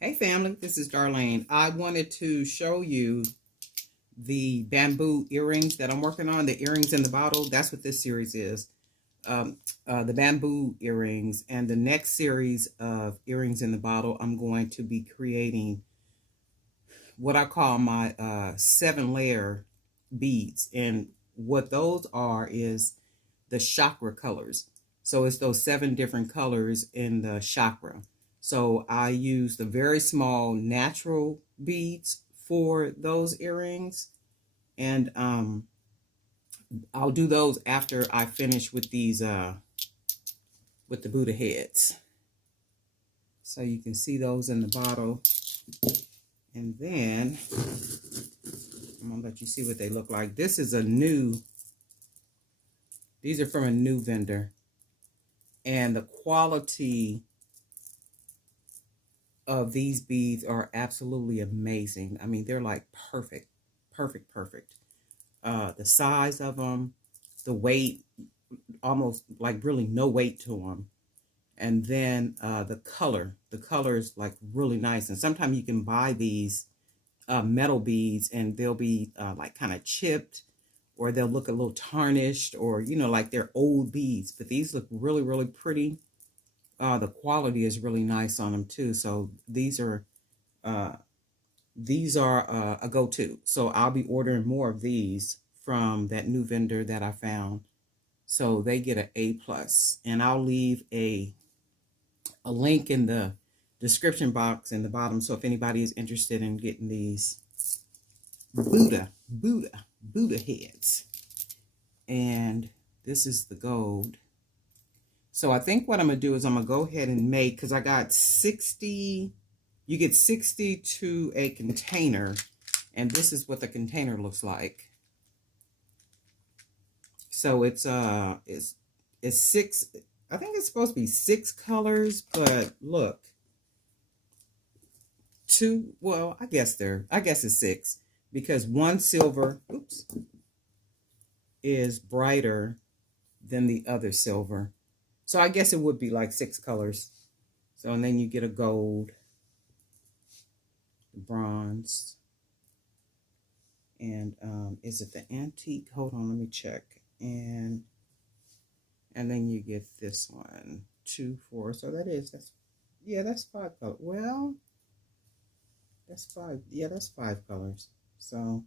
Hey family, this is Darlene. I wanted to show you the bamboo earrings that I'm working on, the earrings in the bottle. That's what this series is. The bamboo earrings, and the next series of earrings in the bottle, I'm going to be creating what I call my 7-layer beads. And what those are is the chakra colors. So it's those 7 different colors in the chakra. So I use the very small natural beads for those earrings. And I'll do those after I finish with these, with the Buddha heads. So you can see those in the bottle. And then I'm gonna let you see what they look like. This is these are from a new vendor. And the quality of these beads are absolutely amazing. I mean, they're like perfect. The size of them, the weight, almost like really no weight to them. And then the color is like really nice. And sometimes you can buy these metal beads and they'll be like kind of chipped, or they'll look a little tarnished, or, you know, like they're old beads. But these look really pretty. The quality is really nice on them too. So these are a go-to. So I'll be ordering more of these from that new vendor that I found. So they get an A+. And I'll leave a link in the description box in the bottom. So if anybody is interested in getting these Buddha heads. And this is the gold. So I think what I'm going to do is I'm going to go ahead and make, because I got 60, you get 60 to a container. And this is what the container looks like. So it's 6, I think it's supposed to be 6 colors, but look. 2, well, I guess it's 6. Because one silver, is brighter than the other silver. So I guess it would be like 6 colors. So, and then you get a gold, bronze, and is it the antique? Hold on, let me check. And then you get this one, 2, 4. So that's 5 colors. Well, that's 5. Yeah, that's 5 colors. So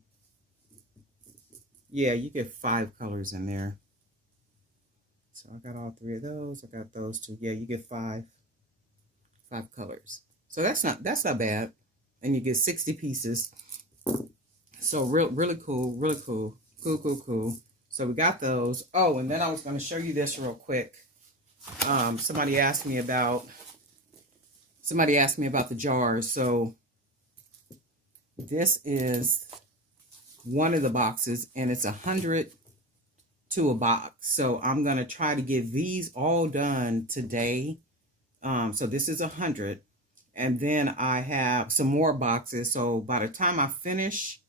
yeah, you get 5 colors in there. So I got all 3 of those. I got those 2. Yeah, you get 5 colors. So that's not bad. And you get 60 pieces. So really cool, cool. So we got those. Oh, and then I was going to show you this real quick. Somebody asked me about the jars. So this is one of the boxes, and it's 100 to a box. So I'm going to try to get these all done today. So this is 100. And then I have some more boxes. So by the time I finish,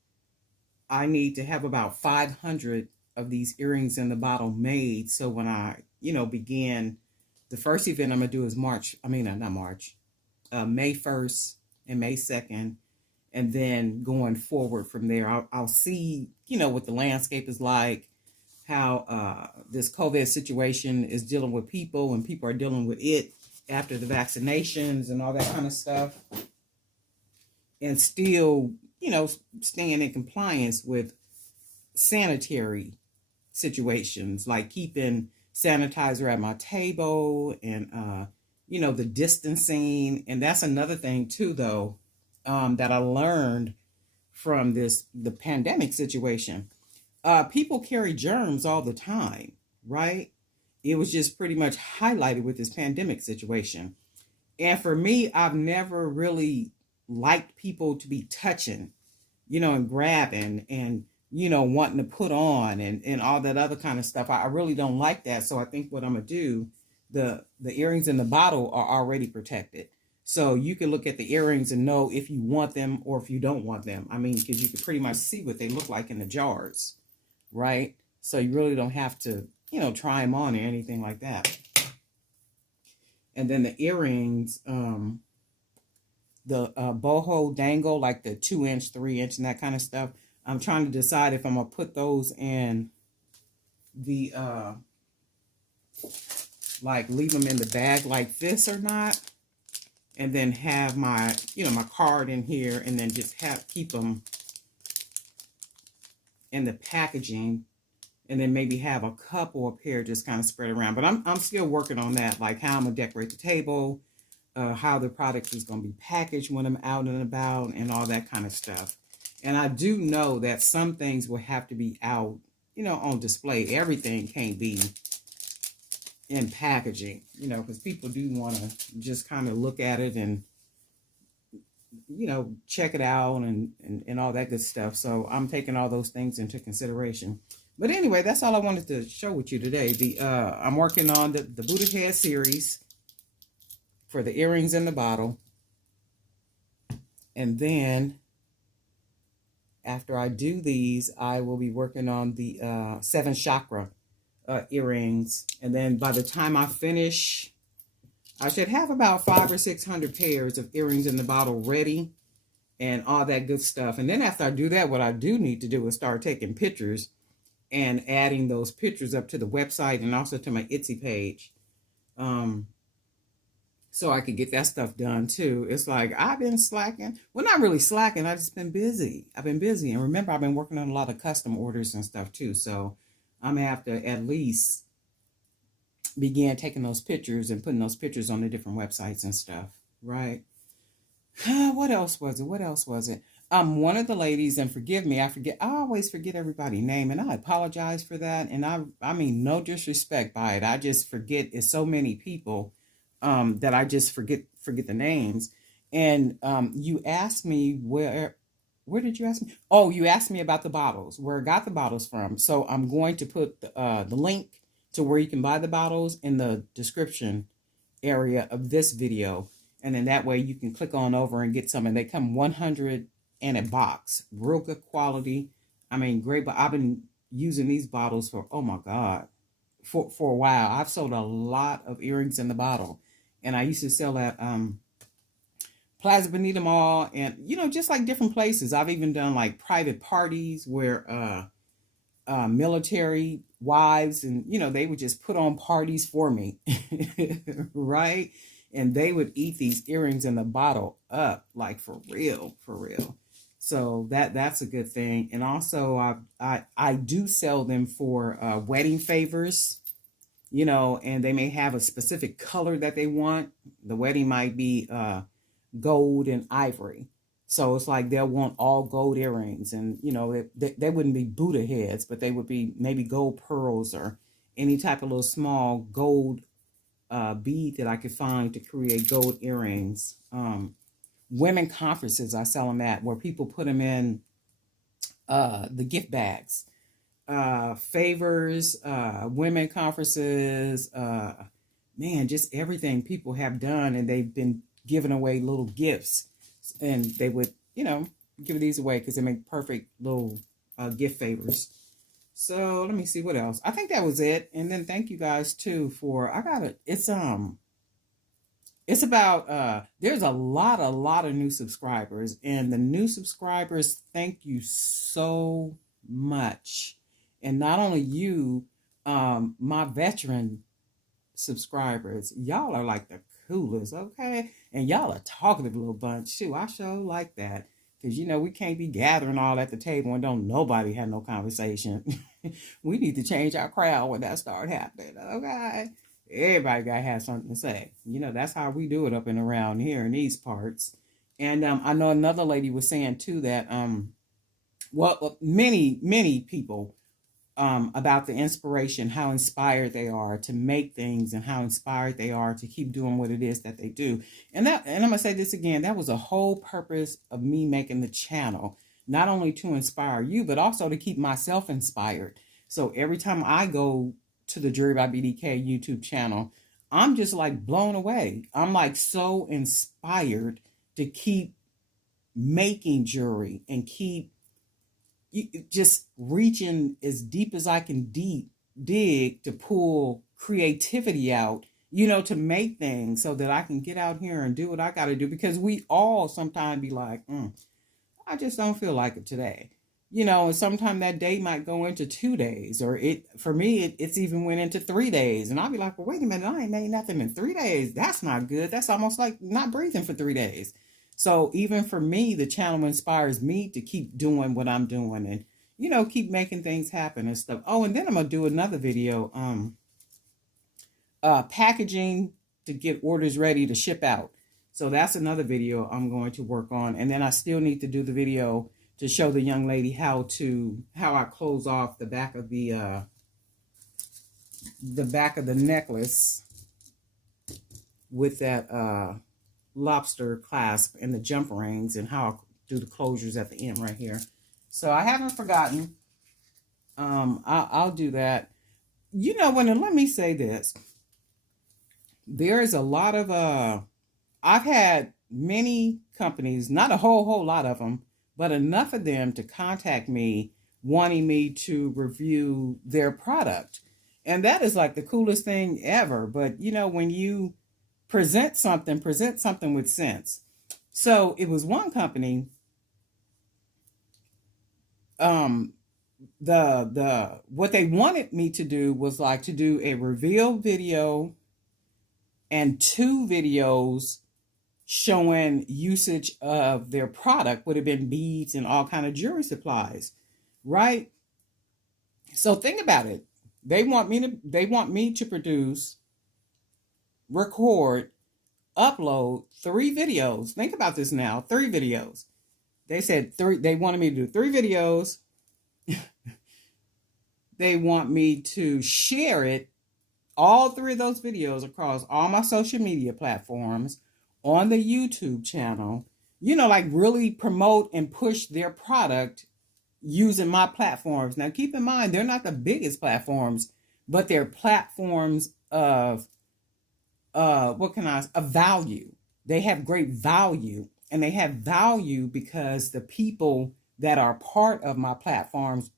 I need to have about 500 of these earrings in the bottle made. So when I, begin, the first event I'm going to do is May 1st and May 2nd. And then going forward from there, I'll see, what the landscape is like, how this COVID situation is dealing with people, and people are dealing with it after the vaccinations and all that kind of stuff. And still, staying in compliance with sanitary situations, like keeping sanitizer at my table and, the distancing. And that's another thing too, though, that I learned from the pandemic situation. People carry germs all the time, right? It was just pretty much highlighted with this pandemic situation. And for me, I've never really liked people to be touching, and grabbing and, wanting to put on and all that other kind of stuff. I really don't like that. So I think what I'm going to do, the earrings in the bottle are already protected. So you can look at the earrings and know if you want them or if you don't want them. I mean, because you can pretty much see what they look like in the jars, right? So you really don't have to, try them on or anything like that. And then the earrings, the boho dangle, like the 2 inch, 3 inch, and that kind of stuff. I'm trying to decide if I'm gonna put those in the like leave them in the bag like this or not, and then have my my card in here, and then just keep them in the packaging, and then maybe have a couple of pair just kind of spread around. But I'm still working on that, like how I'm gonna decorate the table, how the product is gonna be packaged when I'm out and about, and all that kind of stuff. And I do know that some things will have to be out, on display. Everything can't be in packaging, because people do want to just kind of look at it and, check it out and all that good stuff. So I'm taking all those things into consideration. But anyway, that's all I wanted to show with you today. I'm working on the Buddha Head series for the earrings in the bottle. And then after I do these, I will be working on the 7 chakra earrings. And then by the time I finish, I should have about 500 or 600 pairs of earrings in the bottle ready and all that good stuff. And then after I do that, what I do need to do is start taking pictures and adding those pictures up to the website and also to my Etsy page. So I could get that stuff done too. It's like I've been slacking. Well, not really slacking. I've just been busy. I've been busy. And remember, I've been working on a lot of custom orders and stuff too. So I'm going to have to at least begin taking those pictures and putting those pictures on the different websites and stuff. Right. What else was it? One of the ladies, and forgive me, I always forget everybody's name, and I apologize for that. And I mean, no disrespect by it. I just forget. It's so many people that I just forget the names. And you asked me where did you ask me? Oh, you asked me about the bottles, where I got the bottles from. So I'm going to put the link to where you can buy the bottles in the description area of this video. And then that way you can click on over and get some. And they come 100 in a box. Real good quality. I mean, great. But I've been using these bottles for, oh my God, for a while. I've sold a lot of earrings in the bottle. And I used to sell at Plaza Bonita Mall and, just like different places. I've even done like private parties where military wives and, they would just put on parties for me. Right? And they would eat these earrings in the bottle up, like for real. So that's a good thing. And also I do sell them for wedding favors, and they may have a specific color that they want. The wedding might be gold and ivory. So it's like they'll want all gold earrings, and they wouldn't be Buddha heads, but they would be maybe gold pearls or any type of little small gold bead that I could find to create gold earrings. Women conferences, I sell them at, where people put them in the gift bags. Favors, women conferences, man, just everything people have done, and they've been giving away little gifts, and they would, give these away because they make perfect little gift favors. So let me see what else. I think that was it. And then thank you guys too for, it's about, there's a lot of new subscribers, and the new subscribers, thank you so much. And not only you, my veteran subscribers, y'all are like the coolest, okay? And y'all are talkative little bunch too. I sure like that. Because, we can't be gathering all at the table and don't nobody have no conversation. We need to change our crowd when that start happening, okay? Everybody got to have something to say. That's how we do it up and around here in these parts. And I know another lady was saying, too, that, many people about the inspiration, how inspired they are to make things and how inspired they are to keep doing what it is that they do. And I'm going to say this again, that was the whole purpose of me making the channel, not only to inspire you, but also to keep myself inspired. So every time I go to the Jewelry by BDK YouTube channel, I'm just like blown away. I'm like so inspired to keep making jewelry and keep just reaching as deep as I can dig to pull creativity out to make things so that I can get out here and do what I got to do, because we all sometimes be like, I just don't feel like it today. And sometimes that day might go into 2 days, or for me, it's even went into 3 days. And I'll be like, well, wait a minute, I ain't made nothing in 3 days. That's not good. That's almost like not breathing for 3 days. So even for me, the channel inspires me to keep doing what I'm doing, and, keep making things happen and stuff. Oh, and then I'm going to do another video, packaging to get orders ready to ship out. So that's another video I'm going to work on. And then I still need to do the video to show the young lady how I close off the back of the necklace with that lobster clasp and the jump rings, and how I do the closures at the end right here. So I haven't forgotten. I'll do that. Let me say this. There is a lot of I've had many companies, not a whole lot of them, but enough of them to contact me wanting me to review their product. And that is like the coolest thing ever. But, when you present something with sense. So it was one company, what they wanted me to do was like to do a reveal video and 2 videos showing usage of their product, would have been beads and all kind of jewelry supplies, right? So think about it. They want me to produce, record, upload 3 videos. Think about this now, 3 videos. They said 3, they wanted me to do 3 videos. They want me to share it, all 3 of those videos, across all my social media platforms, on the YouTube channel, like really promote and push their product using my platforms. Now, keep in mind, they're not the biggest platforms, but they're platforms of, of value. They have great value, and they have value because the people that are part of my platforms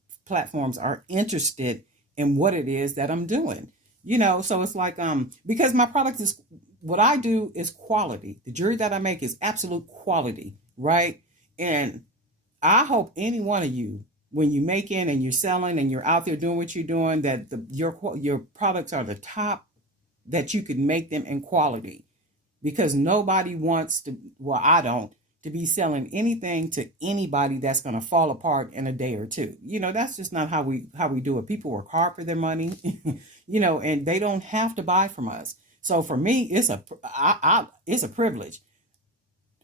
are interested in what it is that I'm doing. So it's like, because my product is, what I do is quality. The jewelry that I make is absolute quality, right? And I hope any one of you, when you're making and you're selling and you're out there doing what you're doing, that your products are the top that you could make them in quality. Because nobody wants to, well, I don't, to be selling anything to anybody that's going to fall apart in a day or two. That's just not how we do it. People work hard for their money, and they don't have to buy from us. So for me, it's a privilege.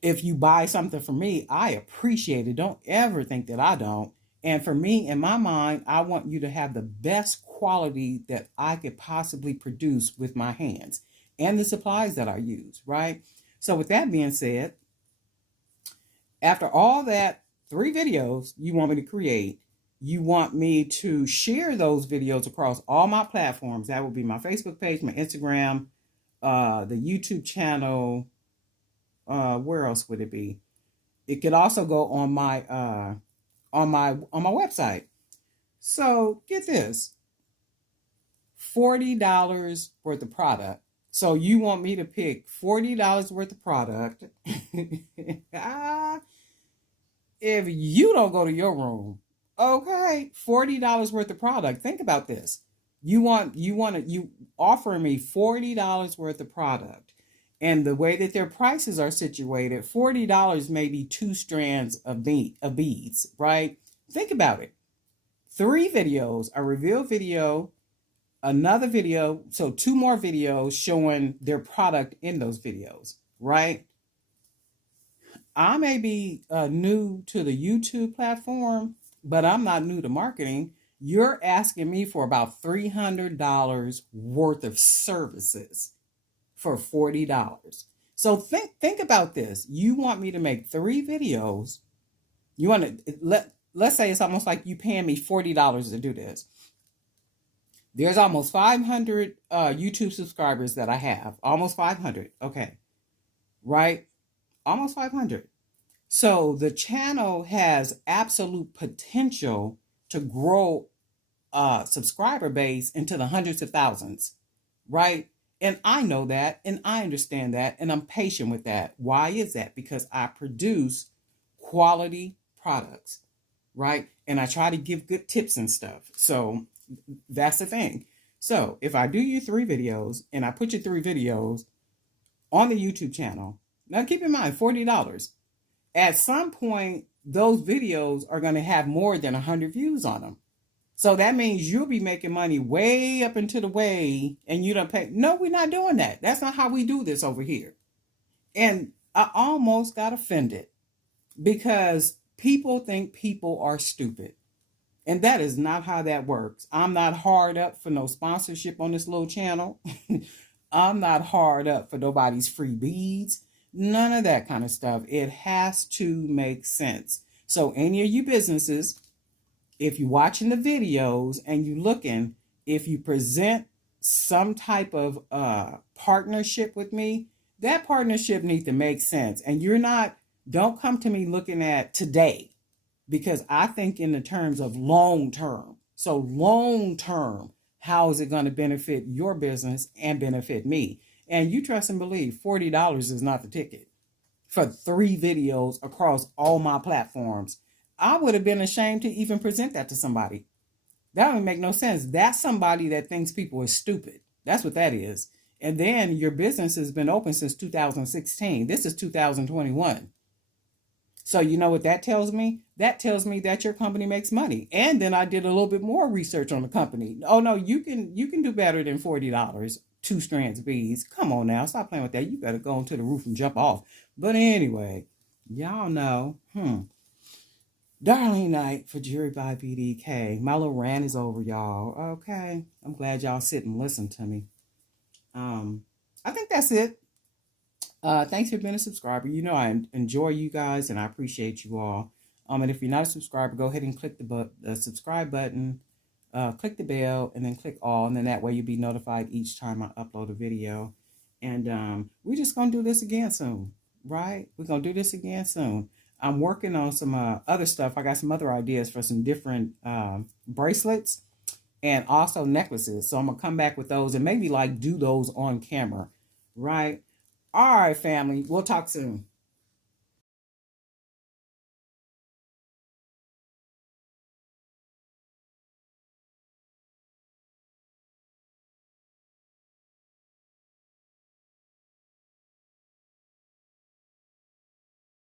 If you buy something from me, I appreciate it. Don't ever think that I don't. And for me, in my mind, I want you to have the best quality that I could possibly produce with my hands and the supplies that I use, right? So with that being said, after all that, 3 videos you want me to create, you want me to share those videos across all my platforms. That will be my Facebook page, my Instagram, the YouTube channel. Where else would it be? It could also go on my website. So get this, $40 worth of product. So you want me to pick $40 worth of product. If you don't go to your room, okay, $40 worth of product. Think about this. You offering me $40 worth of product. And the way that their prices are situated, $40 may be 2 strands of beads, right? Think about it. 3 videos, a reveal video, another video, so 2 more videos showing their product in those videos, right? I may be new to the YouTube platform, but I'm not new to marketing. You're asking me for about $300 worth of services for $40. So think about this. You want me to make 3 videos. You want to let's say it's almost like you paying me $40 to do this. There's almost 500 YouTube subscribers that I have. Almost 500. Okay. Right? Almost 500. So the channel has absolute potential to grow subscriber base into the hundreds of thousands. Right? And I know that, and I understand that, and I'm patient with that. Why is that? Because I produce quality products, right? And I try to give good tips and stuff. So that's the thing. So if I do you 3 videos and I put your 3 videos on the YouTube channel, now keep in mind $40. At some point, those videos are going to have more than 100 views on them. So that means you'll be making money way up into the way and you don't pay. No, we're not doing that. That's not how we do this over here. And I almost got offended because people think people are stupid. And that is not how that works. I'm not hard up for no sponsorship on this little channel. I'm not hard up for nobody's free beads. None of that kind of stuff. It has to make sense. So any of you businesses, if you're watching the videos and you're looking, if you present some type of partnership with me, that partnership needs to make sense. And don't come to me looking at today, because I think in the terms of long term. So long term, how is it going to benefit your business and benefit me? And you trust and believe $40 is not the ticket for 3 videos across all my platforms. I would have been ashamed to even present that to somebody. That would make no sense. That's somebody that thinks people are stupid. That's what that is. And then your business has been open since 2016. This is 2021. So you know what that tells me? That tells me that your company makes money. And then I did a little bit more research on the company. Oh no, you can do better than $40, 2 strands of beads. Come on now, stop playing with that. You better go onto the roof and jump off. But anyway, y'all know, Darlene Knight for Jewelry by BDK. My little rant is over, y'all. Okay. I'm glad y'all sit and listen to me. I think that's it. Thanks for being a subscriber. You know I enjoy you guys and I appreciate you all. And if you're not a subscriber, go ahead and click the subscribe button, click the bell, and then click all, and then that way you'll be notified each time I upload a video. And we're just gonna do this again soon, right? We're gonna do this again soon. I'm working on some other stuff. I got some other ideas for some different bracelets and also necklaces. So I'm gonna come back with those and maybe like do those on camera, right? All right, family. We'll talk soon.